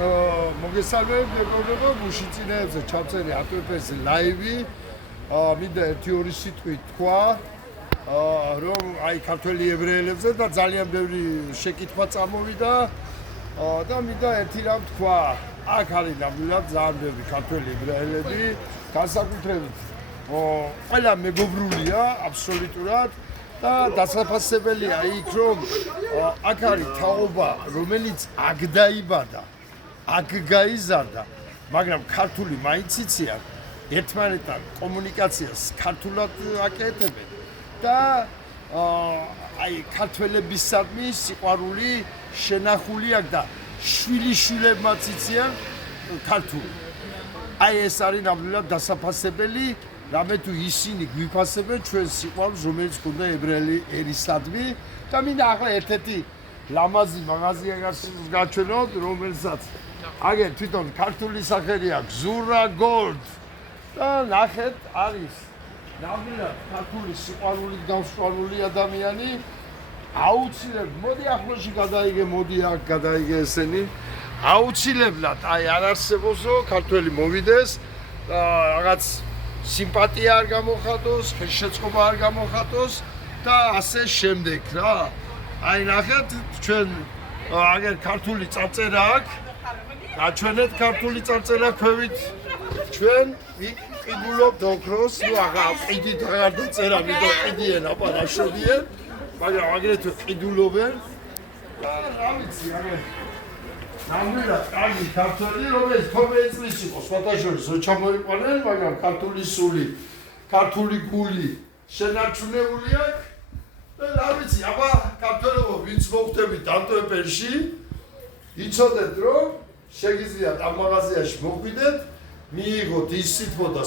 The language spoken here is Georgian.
მოგესალმებით მეგობრებო, გუშინწინეებზე ჩავწერე ატვფ-ს ლაივი. მინდა 1-2 სიტყვით თქვა, რომ აი ქართველი ებრაელებზე და ძალიან ბევრი შეკითხვა წამოვიდა და მინდა ერთი რამ თქვა. აქ არის ნამდვილად ძალიან ბევრი ქართველი ებრაელები, განსაკუთრებით ყველა მეგობრულია აბსოლუტურად და დასაფასებელია იქ, რომ აქ არის თაობა, რომელიც აქ დაიბადა, აქ გაიზარდა, მაგრამ ქართული მაინც იციან, ერთმანეთთან კომუნიკაციას ქართულად აკეთებენ და აი ქართველებისადმი სიყვარული შენახული აქ და შვილიშვილებმაც იციან ქართული. აი ეს არის ნამდვილად დასაფასებელი, რამე თუ ისინი გვიფასებენ ჩვენ სიყვარულს, რომელიც გვქონდა ებრაელი ერისადმი და მინდა ახლა ერთ-ერთი ლამაზი მაღაზი გაჩვენოთ, რომელსაც აგერ თვითონ ქართული სახელი აქვს ზურა გოლდ და ნახეთ არის ნამდვილად ქართული სიყვარულით გამსჭვალული ადამიანი. აუცილებლად მოდი ახლოში გადაიგე, მოდი აქ გადაიგე ესენი. აუცილებლად აი არ არსებობსო ქართველი მოვიდეს და რაღაც სიმპათია არ გამოხატოს, ხელშეწყობა არ გამოხატოს და ასე შემდეგ რა. აი ნახეთ ჩვენ აგერ ქართული წარწერა აქვს. გაჩვენეთ ქართული წარწერა ქვევით. ჩვენ ვიყიდულობთ ოქროს, ნუ აღარ ყიდით აღარ დაწერა, ვიდო ყიდიან აპარა შედიან, მაგრამ აგრეთვე ყიდულობენ და რა ვიცი აგერ ნამდვილად კარგი ქართველი, რომელიც 12 წლის იყო, სხვათაშორის როჩამოიყვანენ, მაგრამ ქართული სული, ქართული გული შენარჩუნებული აქვს და რა ვიცი, აბა ქართველებო, ვინც მოხვდებით ატვფ-ში, იცოდეთ, რომ შეგიძლიათ ამ მაღაზიაში მოხვიდეთ, მიიღოთ ის სიტყვა და